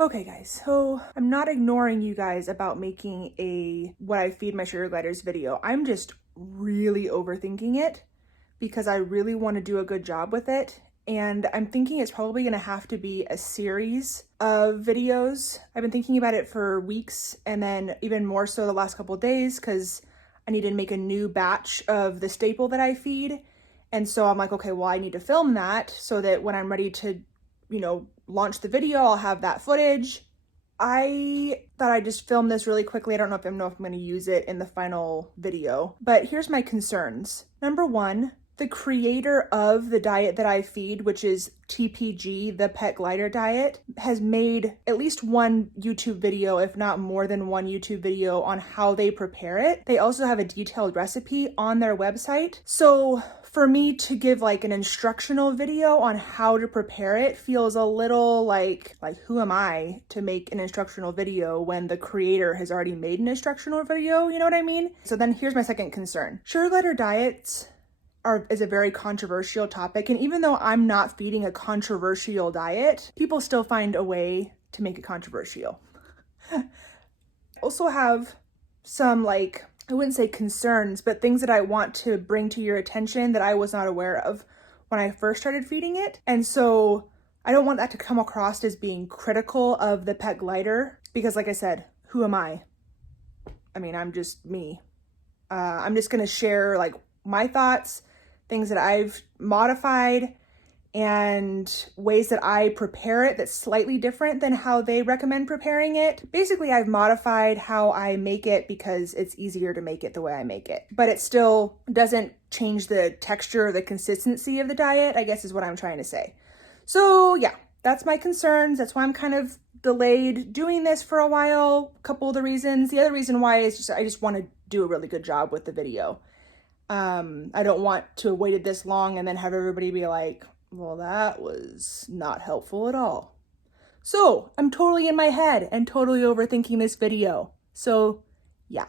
Okay guys, so I'm not ignoring you guys about making a what I feed my sugar gliders video. I'm just really overthinking it because I really want to do a good job with it. And I'm thinking it's probably going to have to be a series of videos. I've been thinking about it for weeks and then even more so the last couple of days because I need to make a new batch of the staple that I feed. And so I'm like, okay, well, I need to film that so that when I'm ready to, launch the video, I'll have that footage. I thought I'd just film this really quickly. I don't know if I'm going to use it in the final video, but here's my concerns. Number one, the creator of the diet that I feed, which is TPG, the pet glider diet, has made at least one YouTube video, if not more than one YouTube video on how they prepare it. They also have a detailed recipe on their website. So for me to give like an instructional video on how to prepare it feels a little like who am I to make an instructional video when the creator has already made an instructional video, you know what I mean? So then here's my second concern. Sugar glider diets is a very controversial topic, and even though I'm not feeding a controversial diet, people still find a way to make it controversial. I also have some I wouldn't say concerns, but things that I want to bring to your attention that I was not aware of when I first started feeding it. And so I don't want that to come across as being critical of the pet glider because like I said, who am I? I mean, I'm just me. I'm just gonna share my thoughts, things that I've modified, and ways that I prepare it that's slightly different than how they recommend preparing it. Basically, I've modified how I make it because it's easier to make it the way I make it. But it still doesn't change the texture or the consistency of the diet, I guess is what I'm trying to say. So yeah, that's my concerns. That's why I'm kind of delayed doing this for a while. A couple of the reasons. The other reason why is I just want to do a really good job with the video. I don't want to have waited this long and then have everybody be like, well, that was not helpful at all. So I'm totally in my head and totally overthinking this video. So yeah,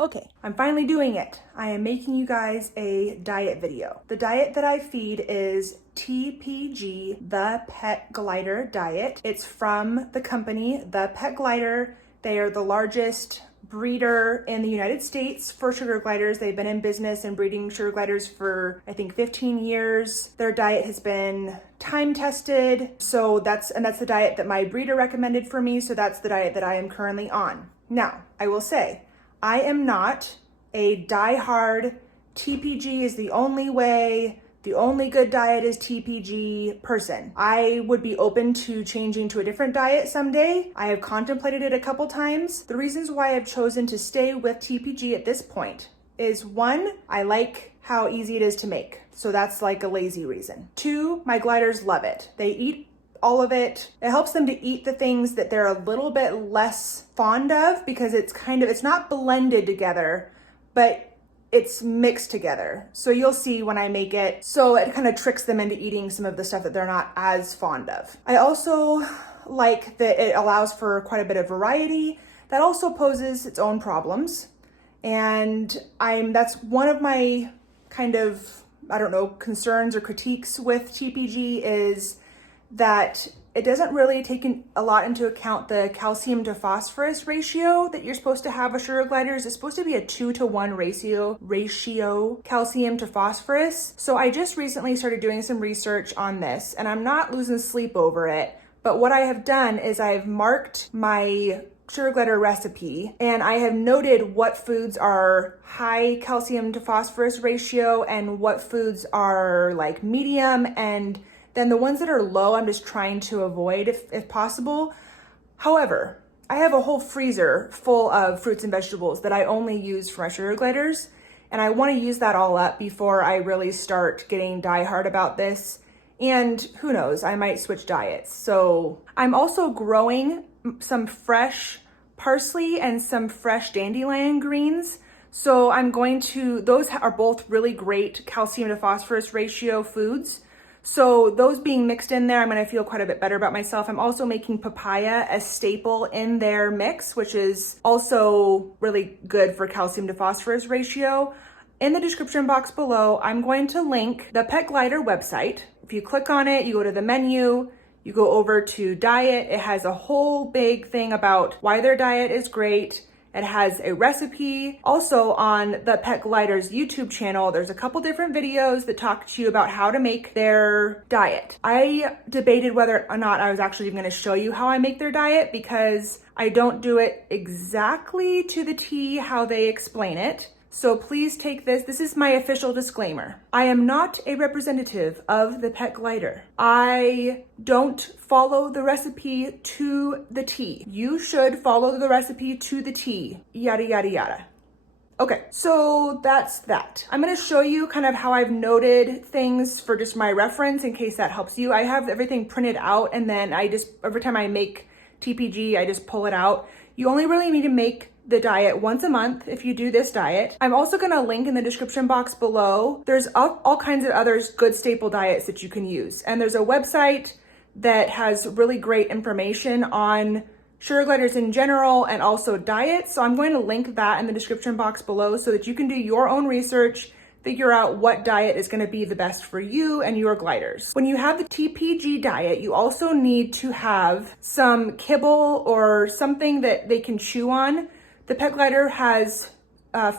okay, I'm finally doing it. I am making you guys a diet video. The diet that I feed is TPG, the Pet Glider diet. It's from the company, the Pet Glider. They are the largest breeder in the United States for sugar gliders. They've been in business and breeding sugar gliders for I think 15 years. Their diet has been time tested. So that's the diet that my breeder recommended for me. So that's the diet that I am currently on. Now, I will say, I am not a diehard TPG is the only way, the only good diet is TPG person. I would be open to changing to a different diet someday. I have contemplated it a couple times. The reasons why I've chosen to stay with TPG at this point is one, I like how easy it is to make. So that's like a lazy reason. Two, my gliders love it. They eat all of it. It helps them to eat the things that they're a little bit less fond of because it's not blended together, but it's mixed together. So you'll see when I make it. So it kind of tricks them into eating some of the stuff that they're not as fond of. I also like that it allows for quite a bit of variety. That also poses its own problems. And that's one of my kind of, concerns or critiques with TPG is that it doesn't really take a lot into account the calcium to phosphorus ratio that you're supposed to have with sugar gliders. It's supposed to be a 2-to-1 ratio calcium to phosphorus. So I just recently started doing some research on this and I'm not losing sleep over it. But what I have done is I've marked my sugar glider recipe and I have noted what foods are high calcium to phosphorus ratio and what foods are like medium, and then the ones that are low, I'm just trying to avoid if possible. However, I have a whole freezer full of fruits and vegetables that I only use for my sugar gliders, and I want to use that all up before I really start getting diehard about this. And who knows, I might switch diets. So I'm also growing some fresh parsley and some fresh dandelion greens. So those are both really great calcium to phosphorus ratio foods. So those being mixed in there, I'm gonna feel quite a bit better about myself. I'm also making papaya a staple in their mix, which is also really good for calcium to phosphorus ratio. In the description box below, I'm going to link the Pet Glider website. If you click on it, you go to the menu, You go over to diet, it has a whole big thing about why their diet is great. It has a recipe. Also on the Pet Glider's YouTube channel, there's a couple different videos that talk to you about how to make their diet. I debated whether or not I was actually even gonna show you how I make their diet because I don't do it exactly to the T how they explain it. So please take this. This is my official disclaimer. I am not a representative of the Pet Glider. I don't follow the recipe to the T. You should follow the recipe to the T. Yada, yada, yada. Okay, so that's that. I'm gonna show you kind of how I've noted things for just my reference in case that helps you. I have everything printed out and then every time I make TPG, I just pull it out. You only really need to make the diet once a month if you do this diet. I'm also gonna link in the description box below. There's all kinds of other good staple diets that you can use. And there's a website that has really great information on sugar gliders in general and also diets. So I'm going to link that in the description box below so that you can do your own research, figure out what diet is gonna be the best for you and your gliders. When you have the TPG diet, you also need to have some kibble or something that they can chew on. The Pet Glider has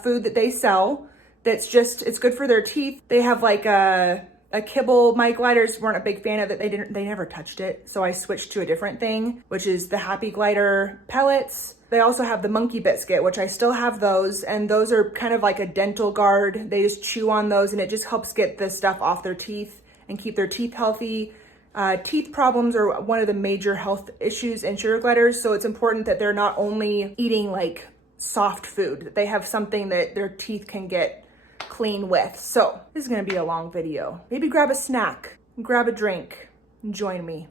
food that they sell that's it's good for their teeth. They have like a kibble. My gliders weren't a big fan of it. They never touched it. So I switched to a different thing, which is the Happy Glider pellets. They also have the monkey biscuit, which I still have those. And those are kind of like a dental guard. They just chew on those and it just helps get the stuff off their teeth and keep their teeth healthy. Teeth problems are one of the major health issues in sugar gliders. So it's important that they're not only eating like soft food, that they have something that their teeth can get clean with. So this is gonna be a long video. Maybe grab a snack, grab a drink, and join me.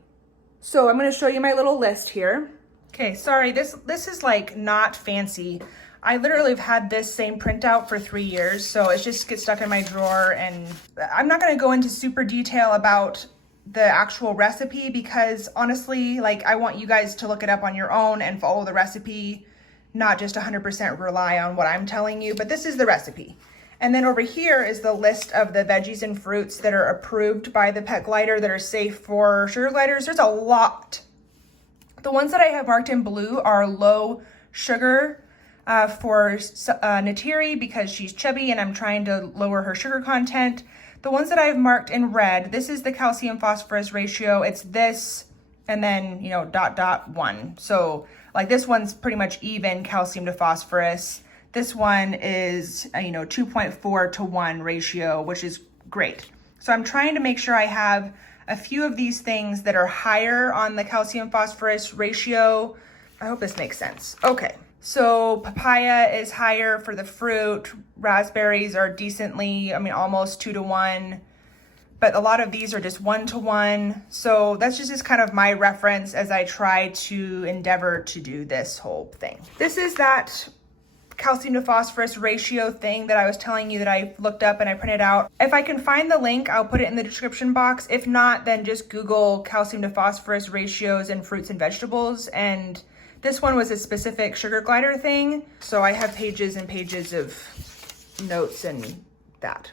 So I'm gonna show you my little list here. Okay, sorry, this is like not fancy. I literally have had this same printout for 3 years, so it just gets stuck in my drawer, and I'm not gonna go into super detail about the actual recipe because honestly, like I want you guys to look it up on your own and follow the recipe, not just 100% rely on what I'm telling you, but this is the recipe. And then over here is the list of the veggies and fruits that are approved by the Pet Glider that are safe for sugar gliders. There's a lot. The ones that I have marked in blue are low sugar for Natiri because she's chubby and I'm trying to lower her sugar content. The ones that I've marked in red, this is the calcium phosphorus ratio. It's this and then, you know, ... 1. So like this one's pretty much even calcium to phosphorus. This one is, 2.4 to 1 ratio, which is great. So I'm trying to make sure I have a few of these things that are higher on the calcium phosphorus ratio. I hope this makes sense. Okay, so papaya is higher for the fruit. Raspberries are decently, almost 2 to 1. But a lot of these are just 1 to 1. So that's just kind of my reference as I try to endeavor to do this whole thing. This is that calcium to phosphorus ratio thing that I was telling you that I looked up and I printed out. If I can find the link, I'll put it in the description box. If not, then just Google calcium to phosphorus ratios in fruits and vegetables. And this one was a specific sugar glider thing. So I have pages and pages of notes and that.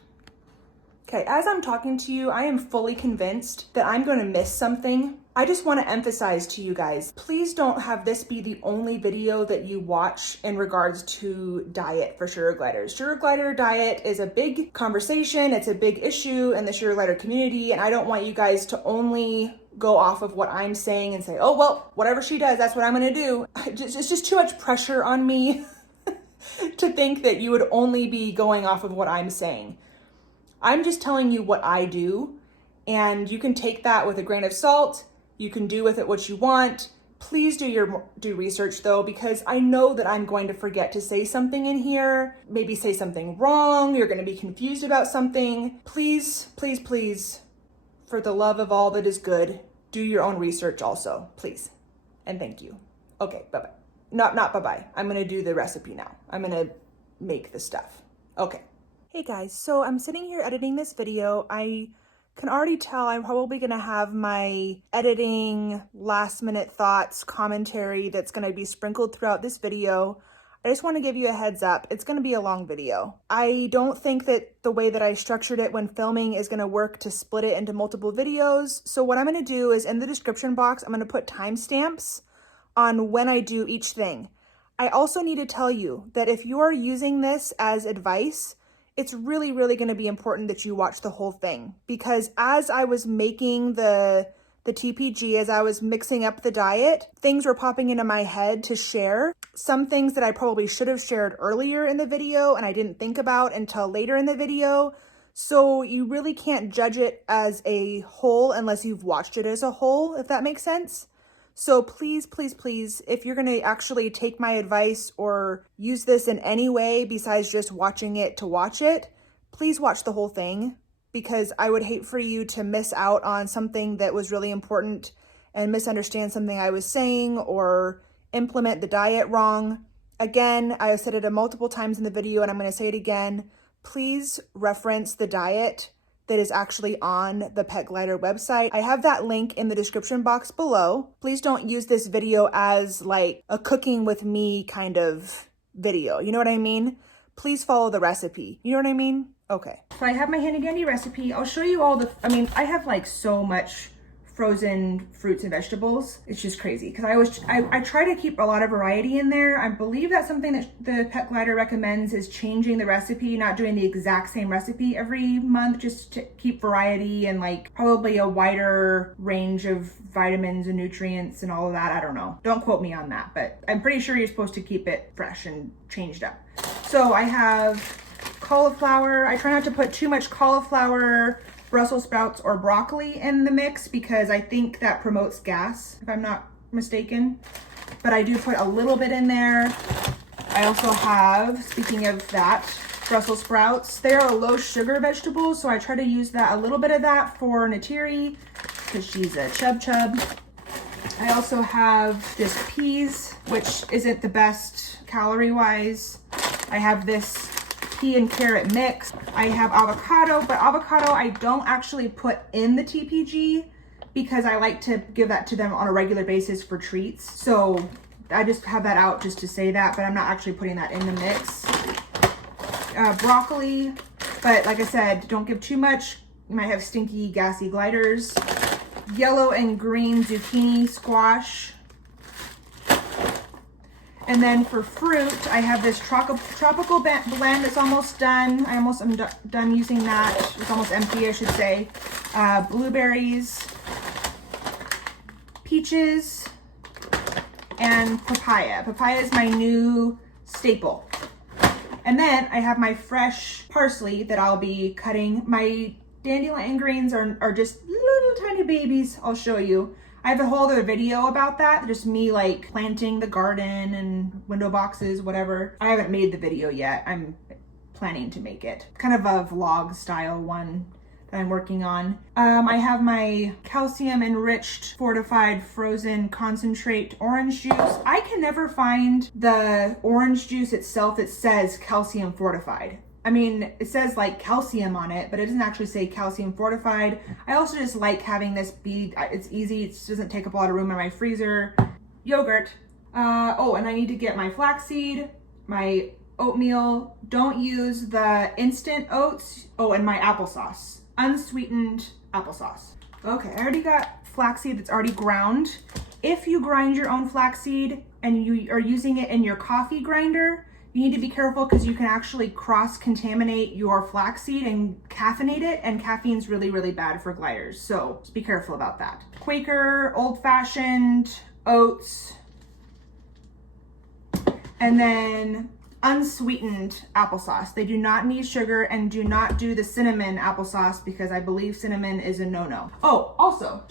Okay, as I'm talking to you, I am fully convinced that I'm going to miss something. I just want to emphasize to you guys, please don't have this be the only video that you watch in regards to diet for sugar gliders. Sugar glider diet is a big conversation. It's a big issue in the sugar glider community, and I don't want you guys to only go off of what I'm saying and say, oh, well, whatever she does, that's what I'm going to do. It's just too much pressure on me to think that you would only be going off of what I'm saying. I'm just telling you what I do, and you can take that with a grain of salt. You can do with it what you want. Please do research though, because I know that I'm going to forget to say something in here, maybe say something wrong. You're going to be confused about something. Please, please, please, for the love of all that is good, do your own research also, please. And thank you. Okay, bye-bye. Not bye-bye. I'm going to do the recipe now. I'm going to make the stuff. Okay. Hey guys, so I'm sitting here editing this video. I can already tell I'm probably gonna have my editing, last minute thoughts, commentary that's gonna be sprinkled throughout this video. I just want to give you a heads up. It's going to be a long video. I don't think that the way that I structured it when filming is going to work to split it into multiple videos. So what I'm going to do is in the description box, I'm going to put timestamps on when I do each thing. I also need to tell you that if you are using this as advice, it's really, really going to be important that you watch the whole thing, because as I was making the TPG, as I was mixing up the diet, things were popping into my head to share. Some things that I probably should have shared earlier in the video and I didn't think about until later in the video. So you really can't judge it as a whole unless you've watched it as a whole, if that makes sense. So please, please, please, if you're going to actually take my advice or use this in any way besides just watching it to watch it, please watch the whole thing, because I would hate for you to miss out on something that was really important and misunderstand something I was saying or implement the diet wrong. Again, I have said it multiple times in the video and I'm going to say it again. Please reference the diet that is actually on the Pet Glider website. I have that link in the description box below. Please don't use this video as like a cooking with me kind of video. You know what I mean? Please follow the recipe. You know what I mean? Okay. So I have my handy dandy recipe. I'll show you all the, I have like so much frozen fruits and vegetables. It's just crazy because I try to keep a lot of variety in there. I believe that's something that the Pet Glider recommends, is changing the recipe, not doing the exact same recipe every month, just to keep variety and like probably a wider range of vitamins and nutrients and all of that. I don't know. Don't quote me on that, but I'm pretty sure you're supposed to keep it fresh and changed up. So I have cauliflower. I try not to put too much cauliflower, Brussels sprouts, or broccoli in the mix because I think that promotes gas, if I'm not mistaken. But I do put a little bit in there. I also have, speaking of that, Brussels sprouts. They are a low sugar vegetable, so I try to use that, a little bit of that for Natiri because she's a chub. I also have just peas, which isn't the best calorie-wise. I have this pea and carrot mix. I have avocado, but avocado I don't actually put in the TPG because I like to give that to them on a regular basis for treats. So I just have that out just to say that, but I'm not actually putting that in the mix. Broccoli, but like I said, don't give too much. You might have stinky, gassy gliders. Yellow and green zucchini squash. And then for fruit, I have this tropical blend. It's almost done. I almost am done using that. It's almost empty, I should say. Blueberries, peaches, and papaya. Papaya is my new staple. And then I have my fresh parsley that I'll be cutting. My dandelion greens are just little tiny babies. I'll show you. I have a whole other video about that, just me like planting the garden and window boxes, whatever. I haven't made the video yet. I'm planning to make it. Kind of a vlog style one that I'm working on. I have my calcium enriched fortified frozen concentrate orange juice. I can never find the orange juice itself that says calcium fortified. I mean, it says like calcium on it, but it doesn't actually say calcium fortified. I also just like having this be, it's easy. It doesn't take up a lot of room in my freezer. Yogurt. Oh, and I need to get my flaxseed, my oatmeal. Don't use the instant oats. Oh, and my applesauce, unsweetened applesauce. Okay, I already got flaxseed that's already ground. If you grind your own flaxseed and you are using it in your coffee grinder, you need to be careful because you can actually cross-contaminate your flaxseed and caffeinate it, and caffeine's really, really bad for gliders. So just be careful about that. Quaker, old-fashioned, oats, and then unsweetened applesauce. They do not need sugar, and do not do the cinnamon applesauce because I believe cinnamon is a no-no. Oh, also,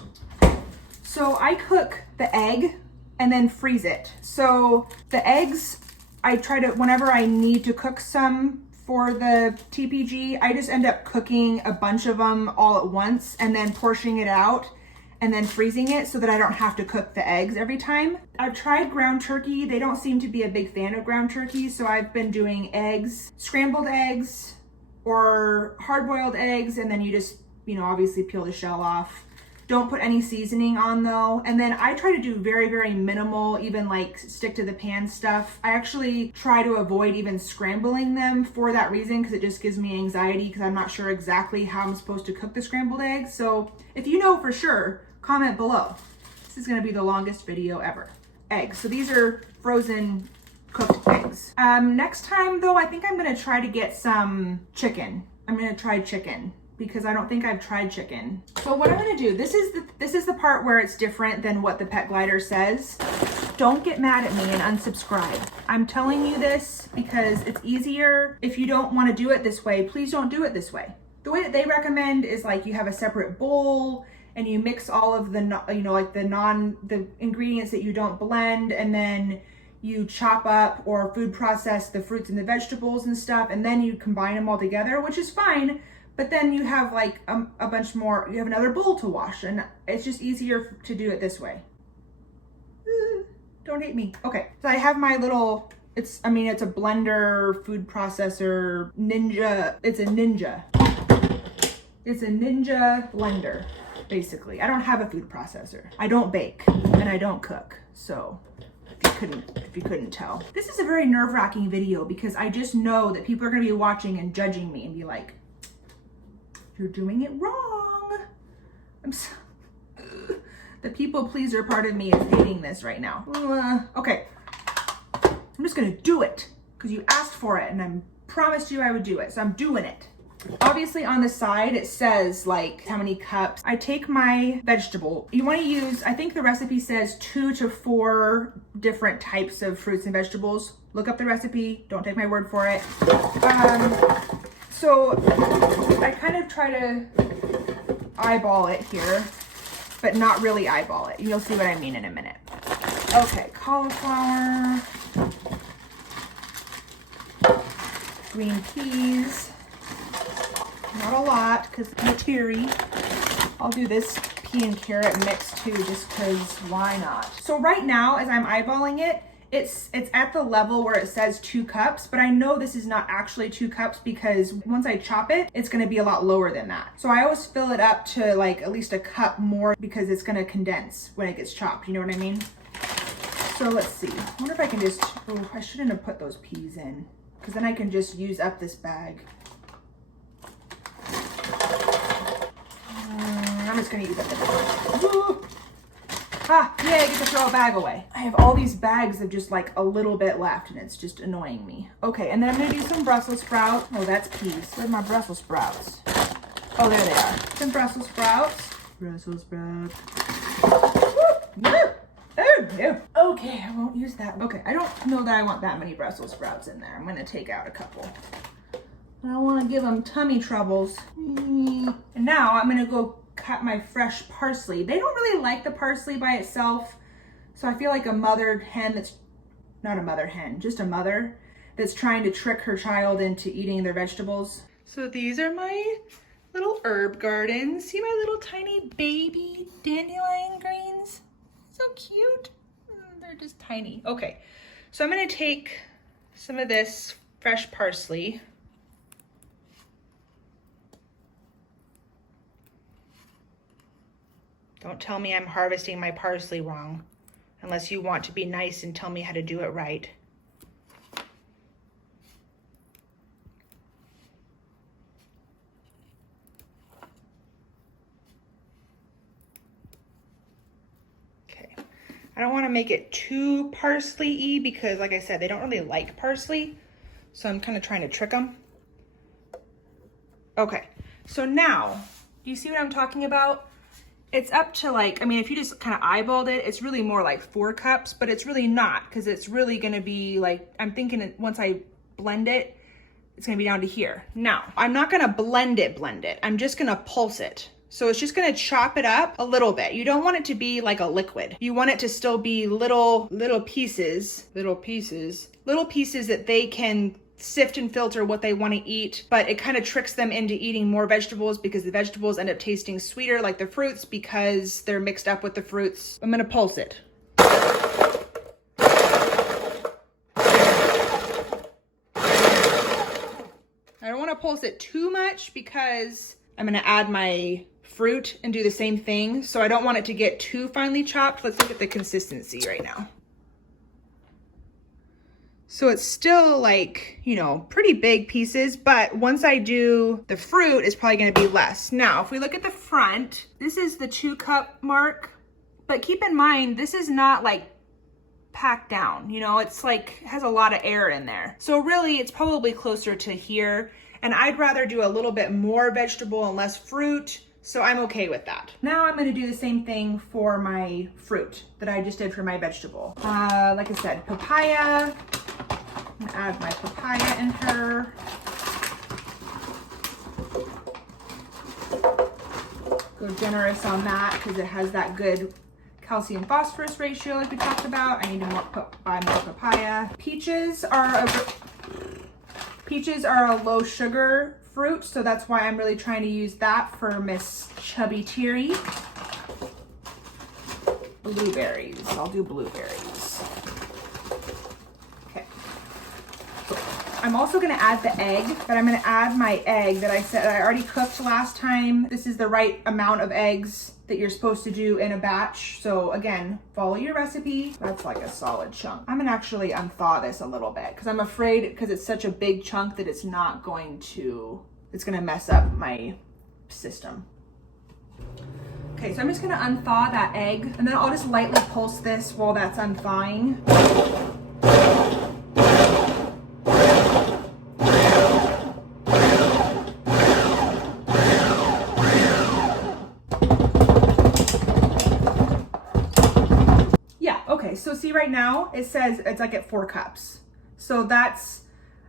so I cook the egg and then freeze it. So the eggs, I try to, whenever I need to cook some for the TPG, I just end up cooking a bunch of them all at once and then portioning it out and then freezing it so that I don't have to cook the eggs every time. I've tried ground turkey. They don't seem to be a big fan of ground turkey, so I've been doing eggs, scrambled eggs or hard-boiled eggs, and then you just, you know, obviously peel the shell off. Don't put any seasoning on though. And then I try to do very, very minimal, even like stick to the pan stuff. I actually try to avoid even scrambling them for that reason, because it just gives me anxiety because I'm not sure exactly how I'm supposed to cook the scrambled eggs. So if you know for sure, comment below. This is gonna be the longest video ever. Eggs. So these are frozen cooked eggs. Next time though, I think I'm gonna try to get some chicken. I'm gonna try chicken because I don't think I've tried chicken. So what I'm gonna do, this is the part where it's different than what the pet glider says. Don't get mad at me and unsubscribe. I'm telling you this because it's easier. If you don't wanna do it this way, please don't do it this way. The way that they recommend is like you have a separate bowl and you mix all of the, you know, like the ingredients that you don't blend, and then you chop up or food process the fruits and the vegetables and stuff, and then you combine them all together, which is fine. But then you have like a bunch more, you have another bowl to wash, and it's just easier to do it this way. Don't hate me. Okay, so I have my little, it's a blender, food processor, ninja. It's a ninja. It's a ninja blender, basically. I don't have a food processor. I don't bake and I don't cook. So if you couldn't tell. This is a very nerve-wracking video because I just know that people are gonna be watching and judging me and be like, you're doing it wrong. The people pleaser part of me is hating this right now. Okay, I'm just gonna do it because you asked for it and I promised you I would do it, so I'm doing it. Obviously on the side it says like how many cups. I take my vegetable. You want to use, I think the recipe says 2 to 4 different types of fruits and vegetables. Look up the recipe, don't take my word for it. So I kind of try to eyeball it here, but not really eyeball it. You'll see what I mean in a minute. Okay, cauliflower, green peas. Not a lot, because I'm a teary. I'll do this pea and carrot mix too, just because why not? So right now, as I'm eyeballing it, it's at the level where it says 2 cups, but I know this is not actually 2 cups because once I chop it, it's gonna be a lot lower than that. So I always fill it up to like at least a cup more because it's gonna condense when it gets chopped, you know what I mean? So let's see, I wonder if I can just, oh, I shouldn't have put those peas in because then I can just use up this bag. I'm just gonna use it. Woo! Ah, yeah, I get to throw a bag away. I have all these bags of just like a little bit left and it's just annoying me. Okay, and then I'm gonna do some Brussels sprouts. Oh, that's peas. Where's my Brussels sprouts? Oh, there they are. Some Brussels sprouts. Brussels sprouts. No! Oh, no. Okay, I won't use that. Okay, I don't know that I want that many Brussels sprouts in there. I'm gonna take out a couple. I don't want to give them tummy troubles. And now I'm gonna go cut my fresh parsley. They don't really like the parsley by itself, so I feel like a mothered hen that's not a mother hen, just a mother that's trying to trick her child into eating their vegetables. So these are my little herb gardens. See my little tiny baby dandelion greens? So cute. They're just tiny. Okay, so I'm gonna take some of this fresh parsley. Don't tell me I'm harvesting my parsley wrong, unless you want to be nice and tell me how to do it right. Okay, I don't want to make it too parsley-y because, like I said, they don't really like parsley, so I'm kind of trying to trick them. Okay, so now, do you see what I'm talking about? It's up to like, I mean, if you just kind of eyeballed it, it's really more like 4 cups, but it's really not because it's really going to be like, I'm thinking once I blend it, it's going to be down to here. Now, I'm not going to blend it. I'm just going to pulse it. So it's just going to chop it up a little bit. You don't want it to be like a liquid. You want it to still be little pieces that they can sift and filter what they want to eat, but it kind of tricks them into eating more vegetables because the vegetables end up tasting sweeter like the fruits because they're mixed up with the fruits. I'm going to pulse it. I don't want to pulse it too much because I'm going to add my fruit and do the same thing. So I don't want it to get too finely chopped. Let's look at the consistency right now. So it's still like, you know, pretty big pieces, but once I do the fruit, it's probably gonna be less. Now, if we look at the front, this is the 2-cup mark, but keep in mind, this is not like packed down, you know, it's like, has a lot of air in there. So really, it's probably closer to here, and I'd rather do a little bit more vegetable and less fruit, so I'm okay with that. Now I'm gonna do the same thing for my fruit that I just did for my vegetable. Like I said, papaya. I'm gonna add my papaya in here. Go generous on that because it has that good calcium phosphorus ratio like we talked about. I need to buy more papaya. Peaches are a low sugar fruit, so that's why I'm really trying to use that for Miss Chubby Teary. Blueberries, I'll do blueberries. Okay. I'm also gonna add the egg, but I'm gonna add my egg that I said I already cooked last time. This is the right amount of eggs that you're supposed to do in a batch. So again, follow your recipe. That's like a solid chunk. I'm gonna actually unthaw this a little bit because I'm afraid because it's such a big chunk that it's gonna mess up my system. Okay, so I'm just gonna unthaw that egg and then I'll just lightly pulse this while that's unthawing. Okay, so see right now, it says it's like at 4 cups. So that's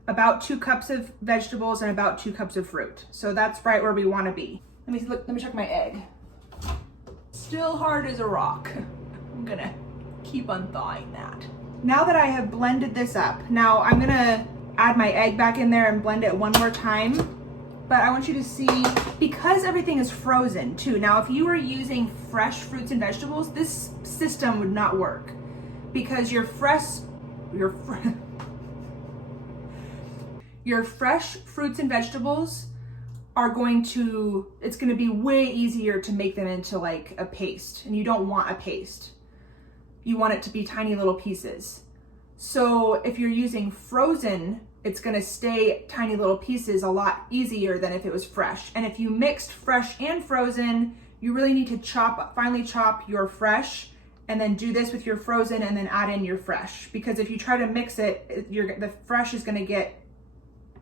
about 2 cups of vegetables and about 2 cups of fruit. So that's right where we want to be. Let me check my egg. Still hard as a rock. I'm gonna keep unthawing that. Now that I have blended this up, now I'm gonna add my egg back in there and blend it one more time. But I want you to see, because everything is frozen too. Now, if you were using fresh fruits and vegetables, this system would not work because your fresh fruits and vegetables are it's going to be way easier to make them into like a paste, and you don't want a paste. You want it to be tiny little pieces. So if you're using frozen, it's gonna stay tiny little pieces a lot easier than if it was fresh. And if you mixed fresh and frozen, you really need to finely chop your fresh and then do this with your frozen and then add in your fresh. Because if you try to mix it, the fresh is gonna get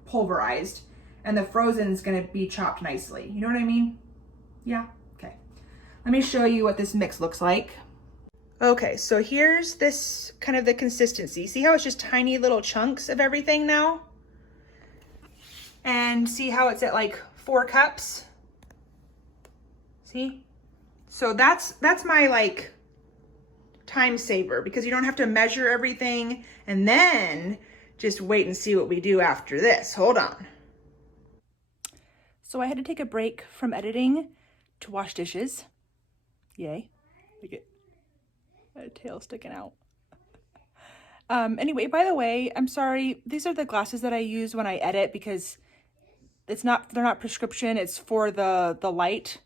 pulverized and the frozen is gonna be chopped nicely. You know what I mean? Yeah, okay. Let me show you what this mix looks like. Okay, so here's this kind of the consistency. See how it's just tiny little chunks of everything now? And see how it's at like 4 cups? See? So that's my like time saver because you don't have to measure everything and then just wait and see what we do after this. Hold on. So I had to take a break from editing to wash dishes. Yay. Look at a tail sticking out. Anyway, by the way, I'm sorry. These are the glasses that I use when I edit because they're not prescription. It's for the light.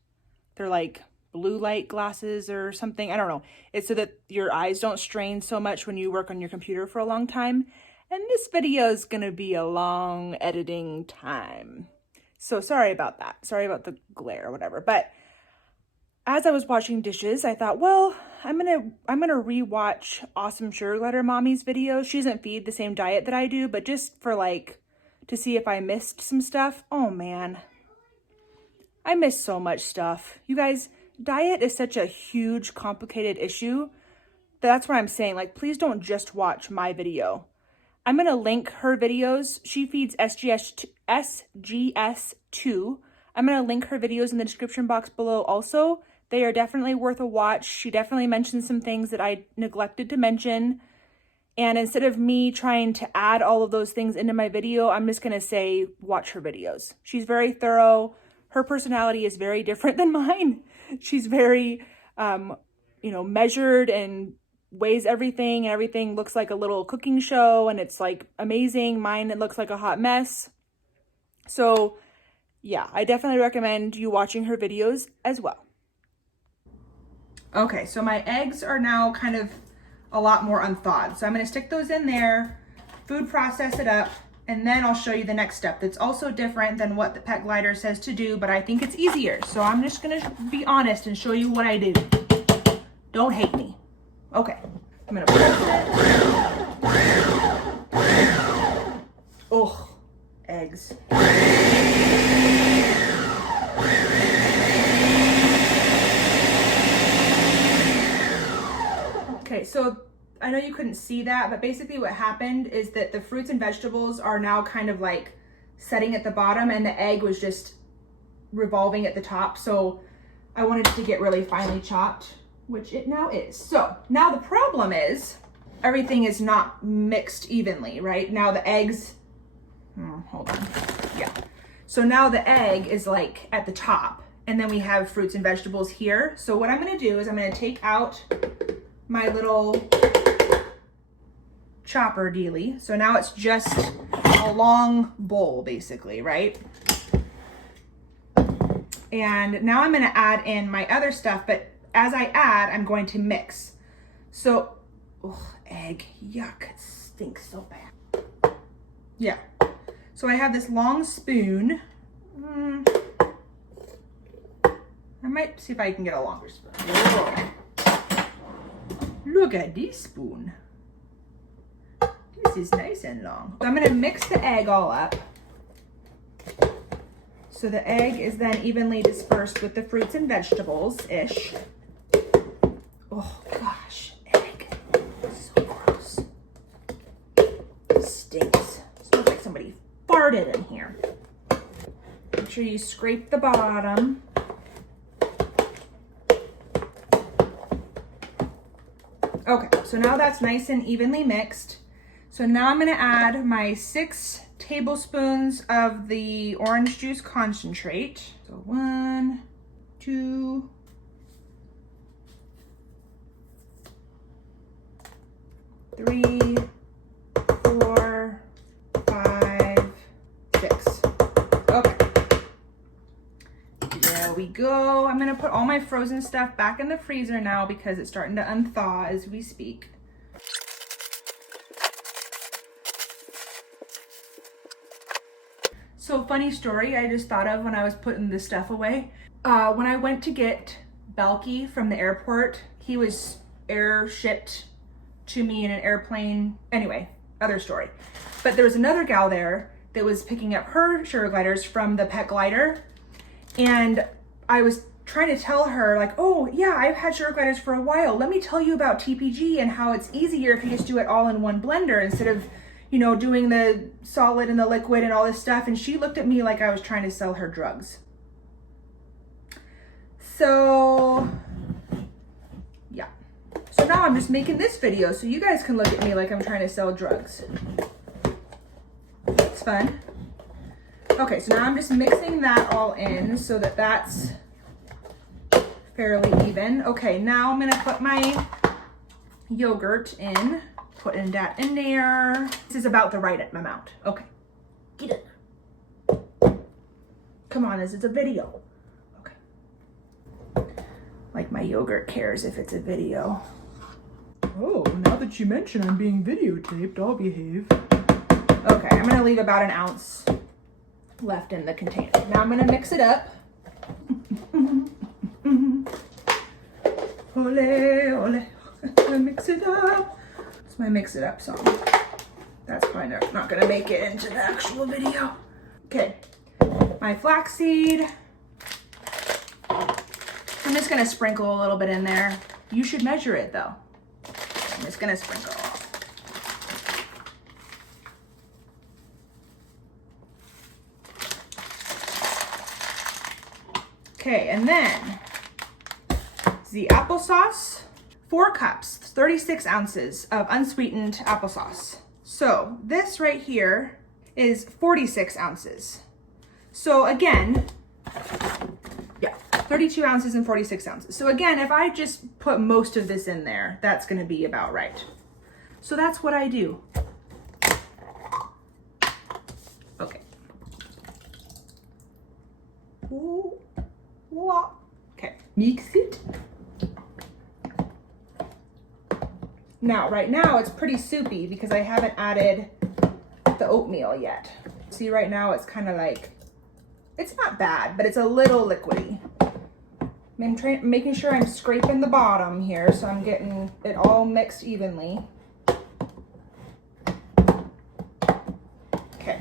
They're like blue light glasses or something. I don't know. It's so that your eyes don't strain so much when you work on your computer for a long time. And this video is going to be a long editing time. So sorry about that. Sorry about the glare or whatever. But as I was washing dishes, I thought, well, I'm gonna rewatch Awesome Sugar Glider Mommy's videos. She doesn't feed the same diet that I do, but just for like, to see if I missed some stuff. Oh man, I missed so much stuff. You guys, diet is such a huge, complicated issue. That's why I'm saying, like, please don't just watch my video. I'm gonna link her videos. She feeds SGS2. I'm gonna link her videos in the description box below also. They are definitely worth a watch. She definitely mentioned some things that I neglected to mention. And instead of me trying to add all of those things into my video, I'm just going to say, watch her videos. She's very thorough. Her personality is very different than mine. She's very, measured and weighs everything. And everything looks like a little cooking show. And it's like amazing. Mine, it looks like a hot mess. So yeah, I definitely recommend you watching her videos as well. Okay, so my eggs are now kind of a lot more unthawed. So I'm gonna stick those in there, food process it up, and then I'll show you the next step that's also different than what the pet glider says to do, but I think it's easier. So I'm just gonna be honest and show you what I do. Don't hate me. Okay, I'm gonna press it. Ugh, eggs. Okay, so I know you couldn't see that, but basically what happened is that the fruits and vegetables are now kind of like setting at the bottom and the egg was just revolving at the top. So I wanted it to get really finely chopped, which it now is. So now the problem is everything is not mixed evenly, right? Now the eggs, hold on, yeah. So now the egg is like at the top and then we have fruits and vegetables here. So what I'm gonna do is I'm gonna take out my little chopper dealie. So now it's just a long bowl basically, right? And now I'm gonna add in my other stuff, but as I add, I'm going to mix. So, egg, yuck, it stinks so bad. Yeah, so I have this long spoon. I might see if I can get a longer spoon. Whoa. Look at this spoon. This is nice and long. So I'm gonna mix the egg all up. So the egg is then evenly dispersed with the fruits and vegetables-ish. Oh gosh, egg, so gross. It stinks. Smells like somebody farted in here. Make sure you scrape the bottom. Okay, so now that's nice and evenly mixed. So now I'm gonna add my 6 tablespoons of the orange juice concentrate. So 1, 2, 3, 4, 5, 6. Okay. There we go. I'm gonna put all my frozen stuff back in the freezer now because it's starting to unthaw as we speak. So funny story I just thought of when I was putting this stuff away. When I went to get Balky from the airport, he was air shipped to me in an airplane. Anyway, other story. But there was another gal there that was picking up her sugar gliders from the pet glider. And I was trying to tell her like, oh yeah, I've had sugar gliders for a while. Let me tell you about TPG and how it's easier if you just do it all in one blender instead of, you know, doing the solid and the liquid and all this stuff. And she looked at me like I was trying to sell her drugs. So yeah. So now I'm just making this video so you guys can look at me like I'm trying to sell drugs. It's fun. Okay, so now I'm just mixing that all in so that that's fairly even. Okay, now I'm gonna put my yogurt in, putting that in there. This is about the right amount. Okay, get it. Come on, this is a video. Okay. Like my yogurt cares if it's a video. Oh, now that you mention I'm being videotaped, I'll behave. Okay, I'm gonna leave about 1 ounce left in the container. Now I'm gonna mix it up. Ole, ole, mix it up. It's my mix it up song. That's probably not gonna make it into the actual video. Okay, my flaxseed. I'm just gonna sprinkle a little bit in there. You should measure it though. I'm just gonna sprinkle. Okay, and then the applesauce, 4 cups, 36 ounces of unsweetened applesauce. So this right here is 46 ounces. So again, yeah, 32 ounces and 46 ounces. So again, if I just put most of this in there, that's gonna be about right. So that's what I do. Okay. Mix it. Now, right now it's pretty soupy because I haven't added the oatmeal yet. See, right now it's kind of like, it's not bad, but it's a little liquidy. I'm making sure I'm scraping the bottom here so I'm getting it all mixed evenly. Okay.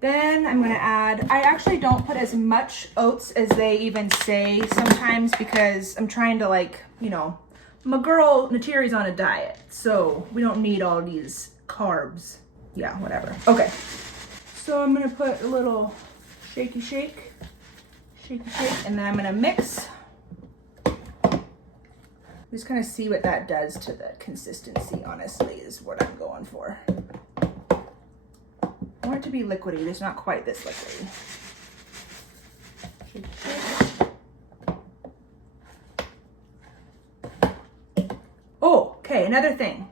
Then I'm gonna add, I actually don't put as much oats as they even say sometimes because I'm trying to, like, you know, my girl Natiri's on a diet, so we don't need all these carbs. Yeah, whatever. Okay, so I'm gonna put a little shaky shake, and then I'm gonna mix. Just kind of see what that does to the consistency, honestly, is what I'm going for. I want it to be liquidy, just not quite this liquidy. Shake, shake. Oh, okay, another thing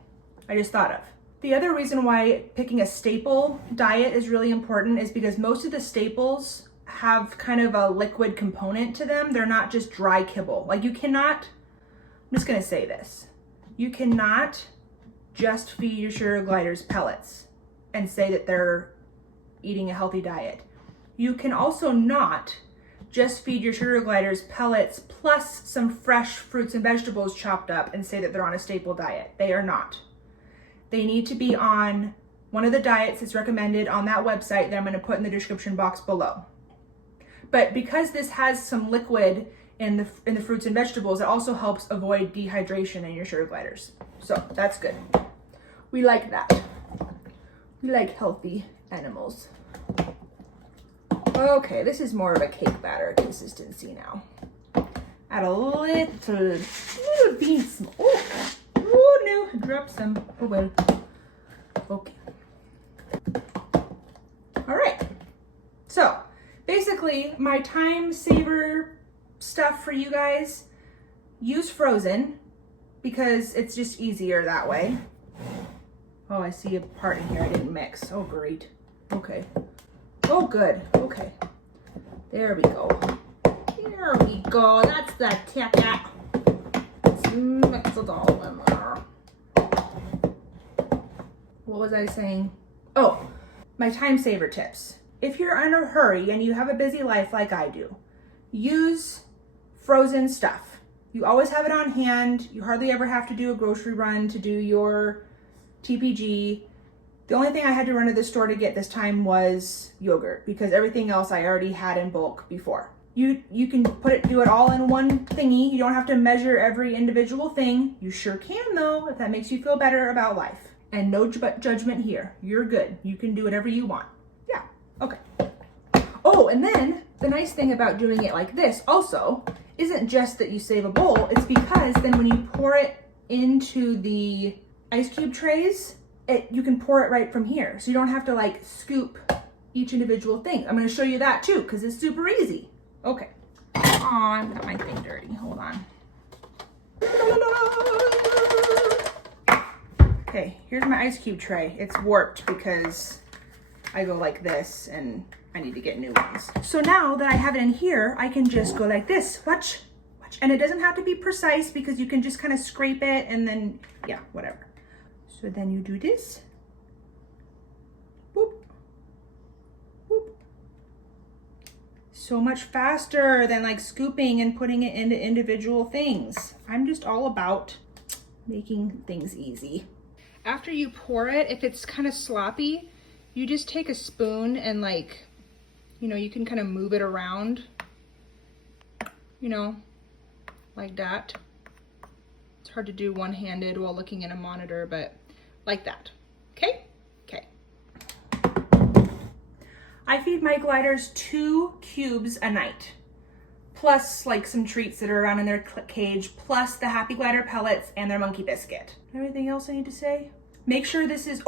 I just thought of. The other reason why picking a staple diet is really important is because most of the staples have kind of a liquid component to them. They're not just dry kibble. Like, you cannot, I'm just gonna say this, you cannot just feed your sugar gliders pellets and say that they're eating a healthy diet. You can also not just feed your sugar gliders pellets plus some fresh fruits and vegetables chopped up and say that they're on a staple diet. They are not. They need to be on one of the diets that's recommended on that website that I'm going to put in the description box below. But because this has some liquid in the fruits and vegetables, it also helps avoid dehydration in your sugar gliders. So that's good. We like that. We like healthy animals. Okay, this is more of a cake batter consistency now. Add a little bean. Oh no, I dropped some. Oh well. Okay. All right. So basically, my time saver stuff for you guys, use frozen because it's just easier that way. Oh, I see a part in here I didn't mix. Oh, great. Okay. Oh, good. Okay. There we go. There we go. That's the ticket. Let's mix it all in there. What was I saying? Oh, my time saver tips. If you're in a hurry and you have a busy life like I do, use frozen stuff. You always have it on hand. You hardly ever have to do a grocery run to do your TPG. The only thing I had to run to the store to get this time was yogurt because everything else I already had in bulk before. You can do it all in one thingy. You don't have to measure every individual thing. You sure can though, if that makes you feel better about life. And no judgment here. You're good. You can do whatever you want. Yeah, okay. Oh, and then the nice thing about doing it like this also isn't just that you save a bowl, it's because then when you pour it into the ice cube trays, you can pour it right from here. So you don't have to like scoop each individual thing. I'm gonna show you that too, because it's super easy. Okay. Oh, I've got my thing dirty, hold on. Okay, here's my ice cube tray. It's warped because I go like this and I need to get new ones. So now that I have it in here, I can just go like this, watch. And it doesn't have to be precise because you can just kind of scrape it and then, yeah, whatever. So then you do this. Boop. Boop. So much faster than like scooping and putting it into individual things. I'm just all about making things easy. After you pour it, if it's kind of sloppy, you just take a spoon and like, you know, you can kind of move it around, you know, like that. It's hard to do one-handed while looking at a monitor, but like that, okay? Okay. I feed my gliders 2 cubes a night, plus like some treats that are around in their cage, plus the Happy Glider pellets and their monkey biscuit. Anything else I need to say? Make sure this is,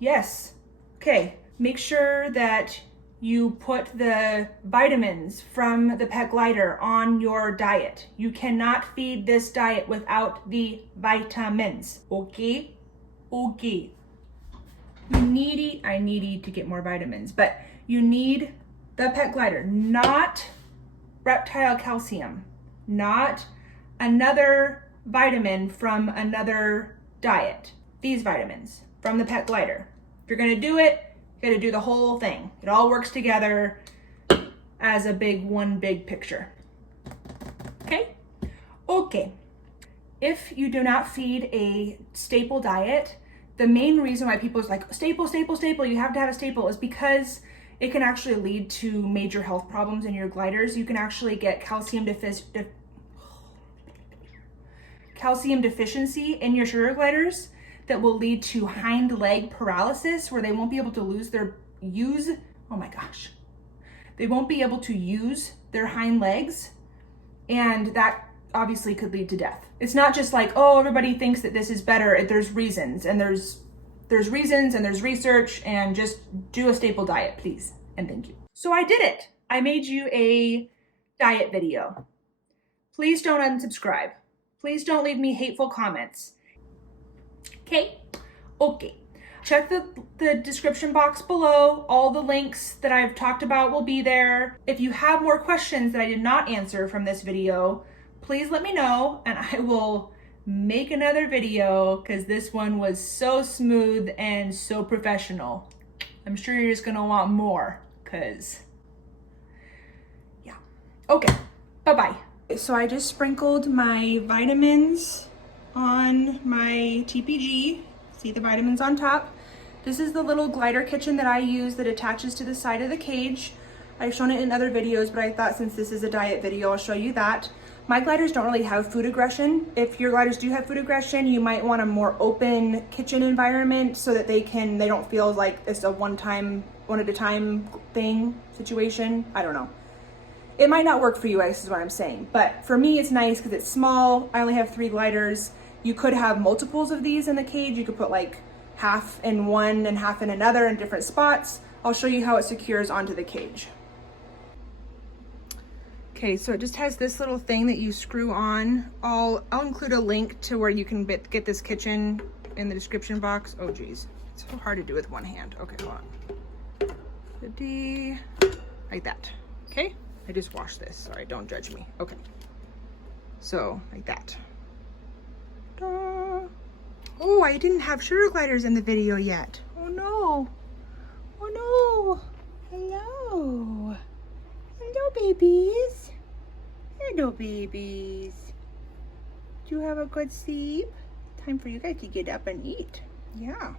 yes. Okay, make sure that you put the vitamins from the pet glider on your diet. You cannot feed this diet without the vitamins, okay? Okay. I need to get more vitamins, but you need the pet glider, not reptile calcium, not another vitamin from another diet. These vitamins from the Pet Glider. If you're gonna do it, you gotta do the whole thing. It all works together as a one big picture. Okay? Okay. If you do not feed a staple diet, the main reason why people is like, staple, you have to have a staple, is because it can actually lead to major health problems in your gliders. You can actually get calcium deficiency in your sugar gliders that will lead to hind leg paralysis, where they won't be able to they won't be able to use their hind legs, and that obviously could lead to death. It's not just like, oh, everybody thinks that this is better. There's reasons, and there's reasons, and there's research, and just do a staple diet, please, and thank you. So I did it. I made you a diet video. Please don't unsubscribe. Please don't leave me hateful comments. Okay? Okay. Check the description box below. All the links that I've talked about will be there. If you have more questions that I did not answer from this video, please let me know, and I will make another video, because this one was so smooth and so professional. I'm sure you're just gonna want more, because, yeah. Okay, bye-bye. So I just sprinkled my vitamins on my TPG. See the vitamins on top. This is the little glider kitchen that I use that attaches to the side of the cage. I've shown it in other videos, but I thought since this is a diet video, I'll show you that. My gliders don't really have food aggression. If your gliders do have food aggression, you might want a more open kitchen environment so that they don't feel like it's a one at a time thing situation. I don't know. It might not work for you, I guess is what I'm saying. But for me, it's nice because it's small. I only have 3 gliders. You could have multiples of these in the cage. You could put like half in one and half in another in different spots. I'll show you how it secures onto the cage. Okay, so it just has this little thing that you screw on. I'll include a link to where you can get this kitchen in the description box. Oh geez, it's so hard to do with one hand. Okay, hold on. The D, like that, okay? I just washed this, sorry, don't judge me. Okay, so like that. Ta-da. Oh, I didn't have sugar gliders in the video yet. Oh no, oh no. Hello. Hello, babies. Hello, babies. Do you have a good sleep? Time for you guys to get up and eat. Yeah.